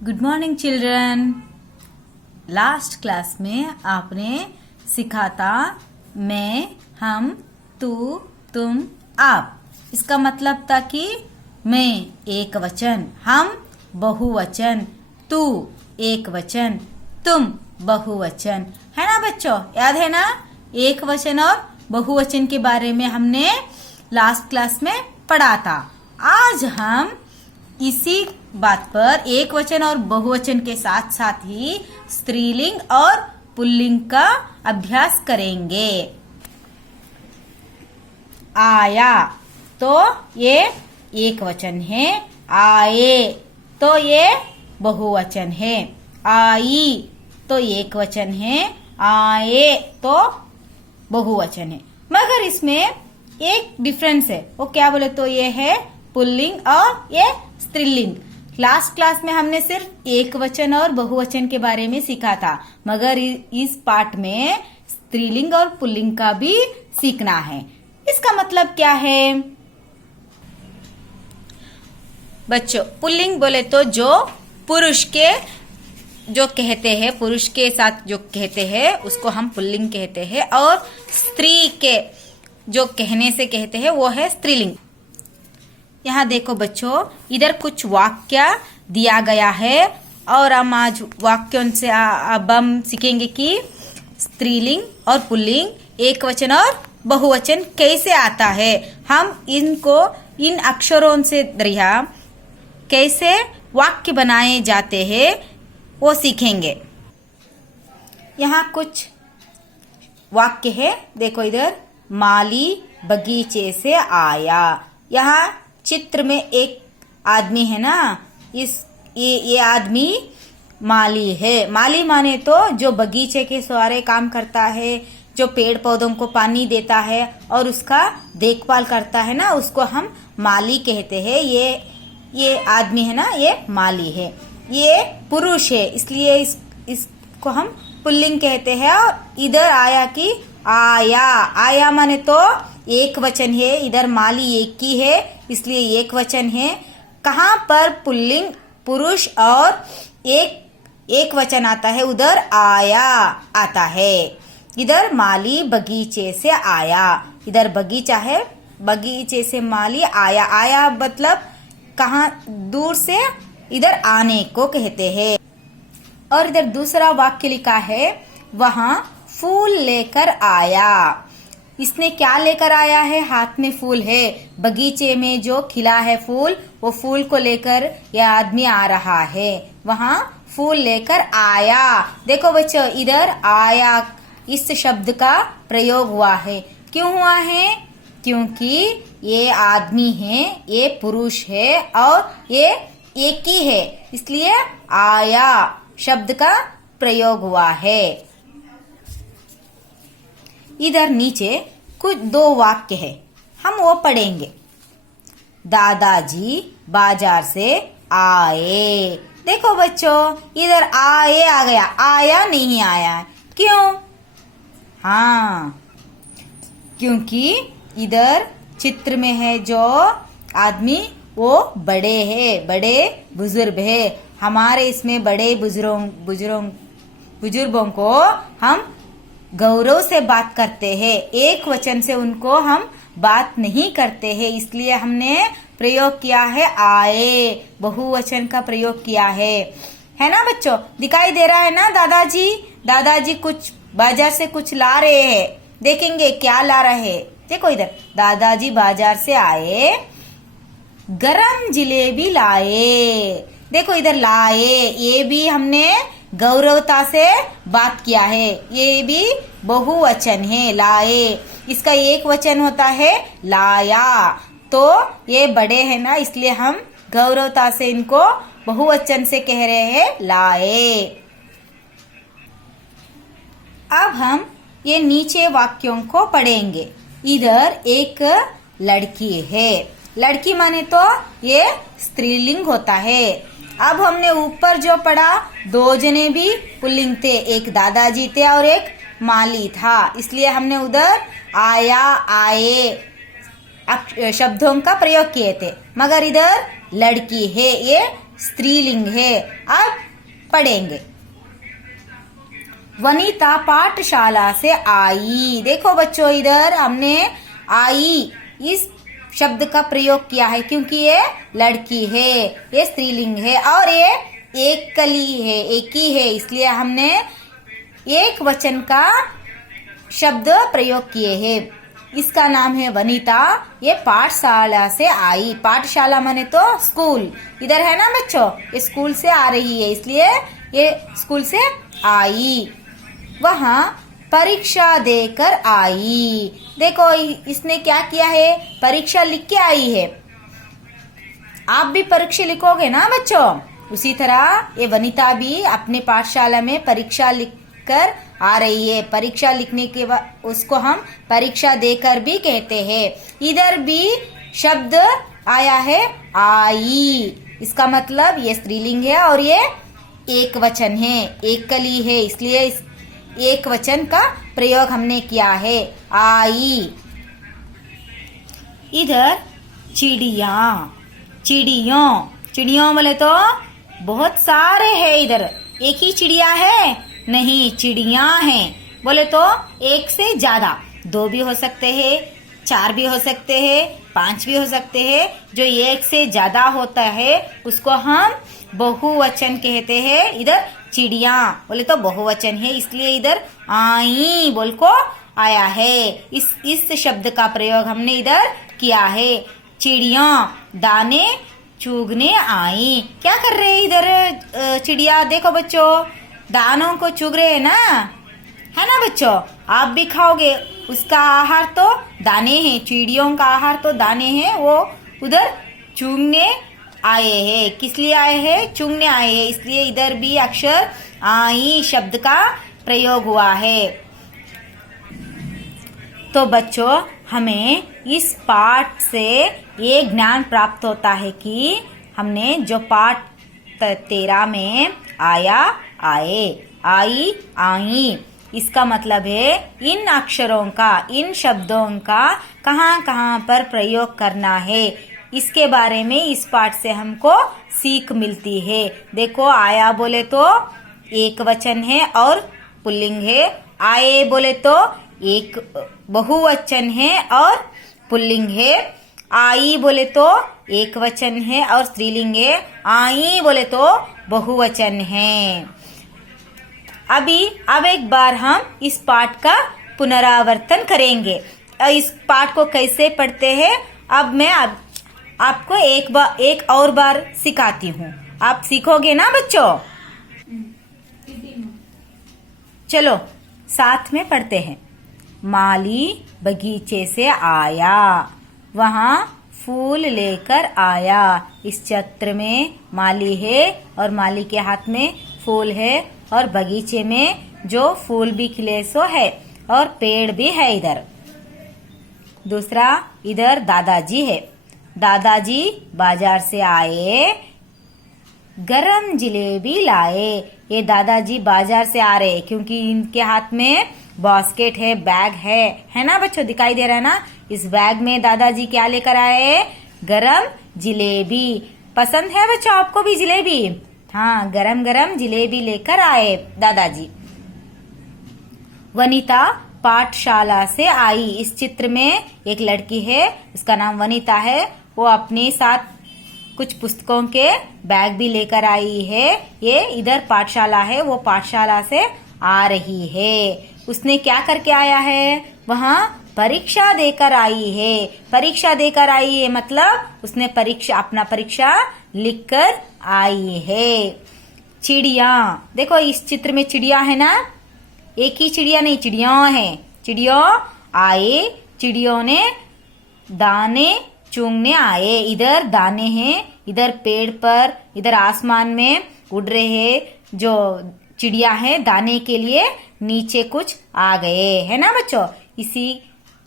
Good morning children. Last class में आपने सीखा था मैं, हम, तू, तुम, आप। इसका मतलब था कि मैं एक वचन, हम बहुवचन, तू एक वचन, तुम बहुवचन। है ना बच्चों, याद है ना? एक वचन और बहुवचन के बारे में हमने लास्ट क्लास में पढ़ा था। आज हम इसी बात पर एक वचन और बहुवचन के साथ साथ ही स्त्रीलिंग और पुल्लिंग का अभ्यास करेंगे। आया तो ये एक वचन है, आए तो ये बहुवचन है, आई तो एक वचन है, आए तो बहुवचन है। मगर इसमें एक डिफरेंस है, वो क्या बोले तो ये है पुल्लिंग और ये स्त्रीलिंग। लास्ट क्लास में हमने सिर्फ एक वचन और बहुवचन के बारे में सीखा था, मगर इस पार्ट में स्त्रीलिंग और पुल्लिंग का भी सीखना है। इसका मतलब क्या है बच्चों? पुल्लिंग बोले तो जो पुरुष के जो कहते हैं, पुरुष के साथ जो कहते हैं उसको हम पुल्लिंग कहते हैं, और स्त्री के जो कहने से कहते हैं वो है स्त्रीलिंग। यहाँ देखो बच्चों, इधर कुछ वाक्य दिया गया है और हम आज वाक्यों से अब हम सीखेंगे कि स्त्रीलिंग और पुल्लिंग, एक वचन और बहुवचन कैसे आता है। हम इनको इन अक्षरों से दरिया कैसे वाक्य बनाए जाते हैं वो सीखेंगे। यहाँ कुछ वाक्य है, देखो इधर, माली बगीचे से आया। यहाँ चित्र में एक आदमी है ना, ये आदमी माली है। माली माने तो जो बगीचे के सारे काम करता है, जो पेड़ पौधों को पानी देता है और उसका देखभाल करता है ना, उसको हम माली कहते हैं। ये आदमी है ना, ये माली है। ये पुरुष है, इसलिए इसको हम पुल्लिंग कहते हैं। और इधर आया कि आया, आया माने तो एक वचन है, इधर माली एक ही है इसलिए एक वचन है। कहाँ पर पुल्लिंग पुरुष और एक वचन आता है, उधर आया आता है। इधर माली बगीचे से आया, इधर बगीचा है, बगीचे से माली आया। आया मतलब कहाँ, दूर से इधर आने को कहते हैं। और इधर दूसरा वाक्य लिखा है, वहां फूल लेकर आया। इसने क्या लेकर आया है? हाथ में फूल है। बगीचे में जो खिला है फूल, वो फूल को लेकर यह आदमी आ रहा है। वहां फूल लेकर आया। देखो बच्चों, इधर आया इस शब्द का प्रयोग हुआ है। क्यों हुआ है? क्योंकि ये आदमी है, ये पुरुष है और ये एक ही है, इसलिए आया शब्द का प्रयोग हुआ है। इधर नीचे कुछ दो वाक्य है, हम वो पढ़ेंगे। दादाजी बाजार से आए। देखो बच्चों, इधर आए आ गया, आया नहीं आया। क्यों? हाँ, क्योंकि इधर चित्र में है जो आदमी वो बड़े है, बड़े बुजुर्ग है। हमारे इसमें बड़े बुजुर्गों को हम गौरव से बात करते हैं, एक वचन से उनको हम बात नहीं करते हैं, इसलिए हमने प्रयोग किया है आए, बहुवचन का प्रयोग किया है ना बच्चों? दिखाई दे रहा है ना? दादाजी कुछ बाजार से कुछ ला रहे हैं। देखेंगे क्या ला रहे हैं। देखो इधर, दादाजी बाजार से आए, गरम जिलेबी लाए। देखो इधर लाए, ये भी हमने गौरवता से बात किया है, ये भी बहुवचन है, लाए। इसका एक वचन होता है लाया, तो ये बड़े हैं ना, इसलिए हम गौरवता से इनको बहुवचन से कह रहे हैं लाए। अब हम ये नीचे वाक्यों को पढ़ेंगे। इधर एक लड़की है, लड़की माने तो ये स्त्रीलिंग होता है। अब हमने ऊपर जो पढ़ा, दो जने भी पुल्लिंग थे, एक दादाजी थे और एक माली था, इसलिए हमने उधर आया आए शब्दों का प्रयोग किए थे। मगर इधर लड़की है, ये स्त्रीलिंग है। अब पढ़ेंगे। वनिता पाठशाला से आई। देखो बच्चों, इधर हमने आई इस शब्द का प्रयोग किया है क्योंकि ये लड़की है, ये स्त्रीलिंग है और ये एक कली है, एक ही है, इसलिए हमने एक वचन का शब्द प्रयोग किए हैं। इसका नाम है वनिता। ये पाठशाला से आई। पाठशाला माने तो स्कूल, इधर है ना बच्चों, ये स्कूल से आ रही है, इसलिए ये स्कूल से आई। वहाँ परीक्षा देकर आई। देखो इसने क्या किया है, परीक्षा लिख के आई है। आप भी परीक्षा लिखोगे ना बच्चों, उसी तरह ये वनिता भी अपने पाठशाला में परीक्षा लिखकर आ रही है। परीक्षा लिखने के बाद उसको हम परीक्षा देकर भी कहते हैं। इधर भी शब्द आया है आई। इसका मतलब ये स्त्रीलिंग है और ये एक वचन है, एक कली है, इसलिए एक वचन का प्रयोग हमने किया है, आई। इधर चिड़िया, चिड़ियों, चिड़ियों बोले तो बहुत सारे हैं। इधर एक ही चिड़िया है नहीं, चिड़िया हैं। बोले तो एक से ज्यादा, 2 भी हो सकते हैं, 4 भी हो सकते हैं, 5 भी हो सकते हैं। जो एक से ज्यादा होता है उसको हम बहुवचन कहते हैं। इधर चिड़िया बोले तो बहुवचन है, इसलिए इधर आई बोल को आया है। इस शब्द का प्रयोग हमने इधर किया है। चिड़िया दाने चुगने आई। क्या कर रहे हैं इधर चिड़िया? देखो बच्चों, दानों को चुग रहे हैं ना, है ना बच्चों? आप भी खाओगे, उसका आहार तो दाने हैं, चिड़ियों का आहार तो दाने हैं। वो उधर चुगने आए हैं। किस लिए आए हैं? चुगने आए हैं, इसलिए इधर भी अक्षर आई शब्द का प्रयोग हुआ है। तो बच्चों, हमें इस पाठ से ये ज्ञान प्राप्त होता है कि हमने जो पाठ 13 में आया, आए, आई, आई, इसका मतलब है इन अक्षरों का, इन शब्दों का कहाँ कहाँ पर प्रयोग करना है, इसके बारे में इस पाठ से हमको सीख मिलती है। देखो, आया बोले तो एक वचन है और पुल्लिंग है। आए बोले तो एक बहुवचन है और पुल्लिंग है। आई बोले तो एक वचन है और स्त्रीलिंग है। आई बोले तो बहुवचन है। अब एक बार हम इस पाठ का पुनरावर्तन करेंगे। इस पाठ को कैसे पढ़ते हैं अब मैं आपको एक और बार सिखाती हूँ। आप सीखोगे ना बच्चों? चलो साथ में पढ़ते हैं। माली बगीचे से आया, वहाँ फूल लेकर आया। इस चित्र में माली है और माली के हाथ में फूल है और बगीचे में जो फूल भी खिले सो है और पेड़ भी है। इधर दूसरा, इधर दादाजी है। दादाजी बाजार से आए, गरम जिलेबी लाए। ये दादाजी बाजार से आ रहे क्योंकि इनके हाथ में बास्केट है, बैग है ना बच्चों? दिखाई दे रहा है ना? इस बैग में दादाजी क्या लेकर आए? गरम जिलेबी। पसंद है बच्चों आपको भी जिलेबी? हाँ, गरम गरम जिलेबी लेकर आए दादाजी। वनिता पाठशाला से आई। इस चित्र में एक लड़की है, उसका नाम वनिता है। वो अपने साथ कुछ पुस्तकों के बैग भी लेकर आई है। ये इधर पाठशाला है, वो पाठशाला से आ रही है। उसने क्या करके आया है? वहाँ परीक्षा देकर आई है। परीक्षा देकर आई है मतलब उसने अपना परीक्षा लिखकर आई है। चिड़िया, देखो इस चित्र में चिड़िया है ना? एक ही चिड़िया नहीं, चिड़िया है। चिड़ियों आए, चिड़ियों ने दाने चुगने आए। इधर दाने हैं, इधर पेड़ पर, इधर आसमान में उड़ रहे हैं जो चिड़िया है। दाने के लिए नीचे कुछ आ गए, है ना बच्चों?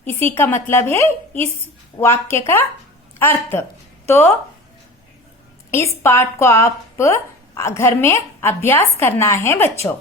इसी का मतलब है इस वाक्य का अर्थ। तो इस पाठ को आप घर में अभ्यास करना है बच्चों।